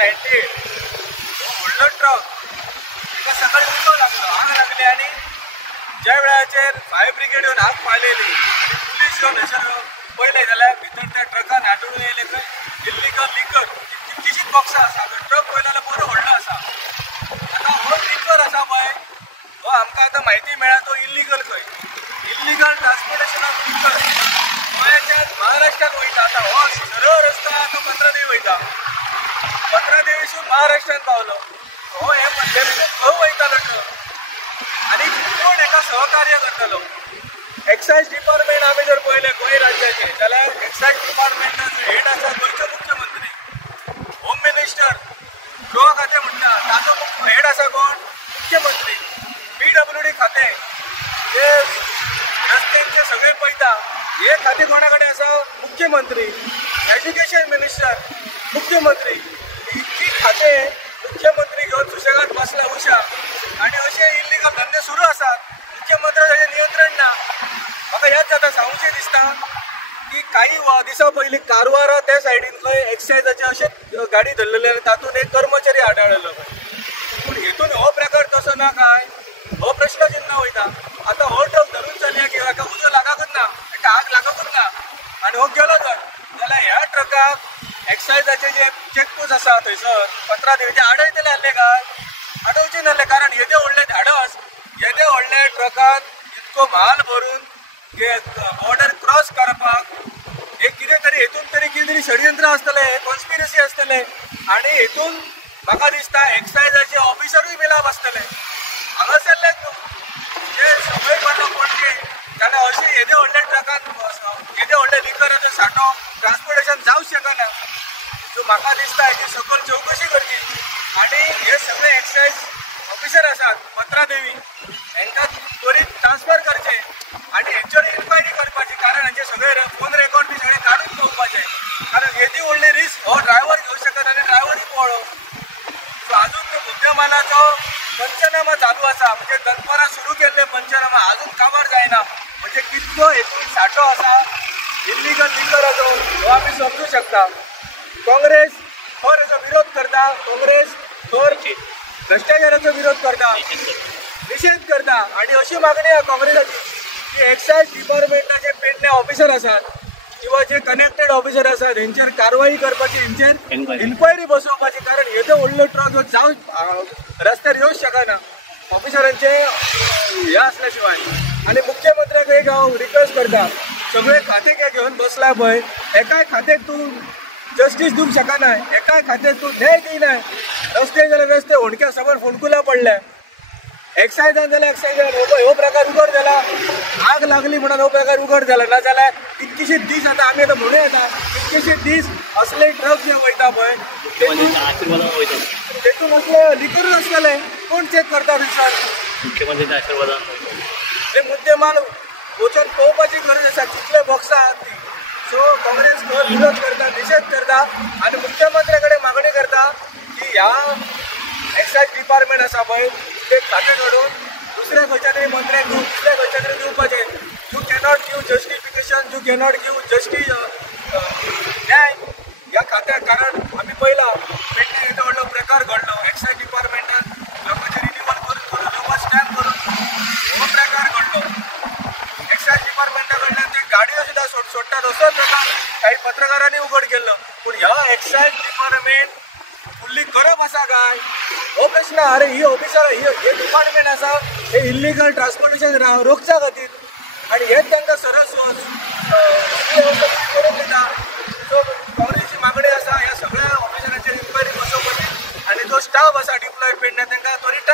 98 व्हडलो ट्रक एका सकाळी उठो लागलो आग लागली आणि ज्या वेळाचेर फायर ब्रिगेड येवन आग पाळलेली पुलीस येवन हयसर पळयलें जाल्यार भितर त्या ट्रकान आढळून येयलें खंय इल्लीगल लिकर कितकीशीच बॉक्सां आसा ट्रक पळयलो जाल्यार बरो व्हडलो आसा. आतां हो लिकर आसा पळय हो आमकां आतां म्हायती मेळ्ळा तो इल्लीगल खंय इल्लीगल ट्रान्सपोर्टेशन ऑफ लिकर गोंयाच्यान महाराष्ट्रात वयता. आतां हो सरळ रस्तो आहा तो पंदरादेवी वयता पंदरादेवीसून महाराष्ट्रात पावलो हो हे मध्येसून खंय वयतालो ट्रक आनी कोण हेका सहकार्य करतलो. एक्सायज डिपार्टमेंट आमी जर पळयलें गोंय राज्याचे जाल्यार एक्सायज डिपार्टमेंटाचो हेड आसा गोंयचो मुख्यमंत्री होम मिनिस्टर गृह खातें म्हणटा ताजो हेड आसा कोण मुख्यमंत्री. PWD खातें जे रस्त्यांचे सगळे पळयता हे खातें कोणा कडेन आसा मुख्यमंत्री. एज्युकेशन मिनिस्टर मुख्यमंत्री इतकी खातें मुख्यमंत्री घेवन सुशेगाद बसला उशा आनी अशे इल्लीगल धंदे सुरू आसात मुख्यमंत्र्याचें नियंत्रण ना. म्हाका याद जाता सांगूचें दिसता की काही दिसा पयलीं कारवार त्या सायडीन खंय एक्सायजाचे अशें गाडी धरलेले आनी तातूंत एक कर्मचारी आढळलो पूण हेतून हो प्रकार तसो ना काय हो प्रश्न चिन्ह वयता. आतां हो ट्रक धरून चलया की हाका उजो लागूच ना हाका आग लागूच ना आनी हो गेलो जाल्यार ह्या ट्रकाक एक्सायजाचे जे चेकपोस्ट आसा थंयसर पंदरादेवीचे आडयतले आसले काय आडोवचे नासले कारण येदे व्हडले धाडस येदे व्हडले ट्रकान इतको म्हाल भरून बॉर्डर क्रॉस करपाक एक कितें तरी हेतून तरी कितें तरी षडयंत्र आसतलें कॉन्स्पिरसी आसतलें आनी हेतून म्हाका दिसता एक्सायजाचे ऑफिसरूय बिलाप आसतले हांगासरलेच न्हू जे सगळे पडलो पणजे जाल्यार अशें येदे व्हडल्या ट्रकान येदे व्हडल्या लिकराचो सांठो ट्रान्सपोर्टेशन जावंक शकना. सो म्हाका दिसता हेची सकयल चवकशी करची आनी हे सगळे एक्सायज ऑफिसर आसात पंदरादेवी हांकां त्वरीत ट्रान्सफर करचे आनी हेंचेर इन्क्वायरी करपाची कारण हांचे सगळे फोन रेकॉर्ड बी सगळे काडून घेवपाचे कारण येदी व्हडली रिस्क हो ड्रायव्हर घेवंक शकत आनी ड्रायव्हरूय पळो. सो आजून तो मुद्देमालाचो पंचनामा चालू आसा म्हणजे दनपारां सुरू केल्ले पंचनामा आजून काबार जायना म्हणजे कितलो हेतून सांठो आसा इल्लीगल लिकराचो हो आमी समजूं शकता. काँग्रेस खर हेचो विरोध करता काँग्रेस खर भ्रश्टाचाराचो विरोध करता निशेध करता आनी अशी मागणी आहा काँग्रेसाची की एक्सायज डिपार्टमेंटाचे पेडणे ऑफिसर आसात किंवा जे कनेक्टेड ऑफिसर आसात हेंचेर कारवाई करपाची हेंचेर इन्क्वायरी बसोवपाची कारण येदो व्हडलो ट्रक ह्यो जावं रस्त्यार येवंक शकना ऑफिसरांचे हे आसल्या शिवाय. आनी मुख्यमंत्र्याक एक हांव रिक्वेस्ट करता सगळे खाते घेवन बसला पळय एकाय खात्याक तूं जस्टीस दिवंक शकना एकाय खात्याक तूं न्याय दिना रस्ते जाल्यार रस्ते होणक्या सकयल फोणकुल्या पडल्या एक्सायजान जाल्यार एक्सायजान हो प्रकार उगड जाला आग लागली म्हणून हो प्रकार उगड जाला ना जाल्यार कितकीशीच दीस आतां आमी आतां म्हणूं येता कितकेशीच दीस असले ट्रक जे वयता पळय तेतून असले लिकरूच आसतले कोण चॅक करता थंयसर मुख्यमंत्र्याच्या आशिर्वादान हे मुद्देमाल वचून पळोवपाची गरज आसा कितले बॉक्सां आहात ती. सो काँग्रेस खर विरोध करता निशेध करता आनी मुख्यमंत्र्या कडेन मागणी करता की ह्या एक्सायज डिपार्टमेंट आसा पळय ते खातें काडून दुसऱ्या खंयच्या तरी मंत्र्याक दिवन दुसऱ्या खंयच्या तरी दिवपाचें. You cannot give justification you cannot give न्याय ह्या खात्याक कारण आमी पळयला पेडणे येदो व्हडलो प्रकार घडलो एक्सायज डिपार्टमेंटान लोकांचे रिन्यूवल करून लोकां स्टॅम्प करून हो प्रकार घडलो एक्सायज डिपार्टमेंटा कडल्यान ते गाडयो सुद्दां सोडटात असो प्रकार काही पत्रकारांनी उघड केल्लो पूण ह्या एक्सायज डिपार्टमेंट फुल्ली करप आसा काय हो प्रश्न. अरे ही ऑफिसर हे डिपार्टमेंट आसा हे इल्लीगल ट्रान्सपोर्टेशन रोखच्या खातीर आनी हेच तांकां सरस करून दिता. सो काँग्रेसची मागणी आसा ह्या सगळ्या ऑफिसरांचेर इन्क्वायरी बसोवपाची आनी जो स्टाफ आसा डिप्लॉयड पेडणे तांकां त्वरीत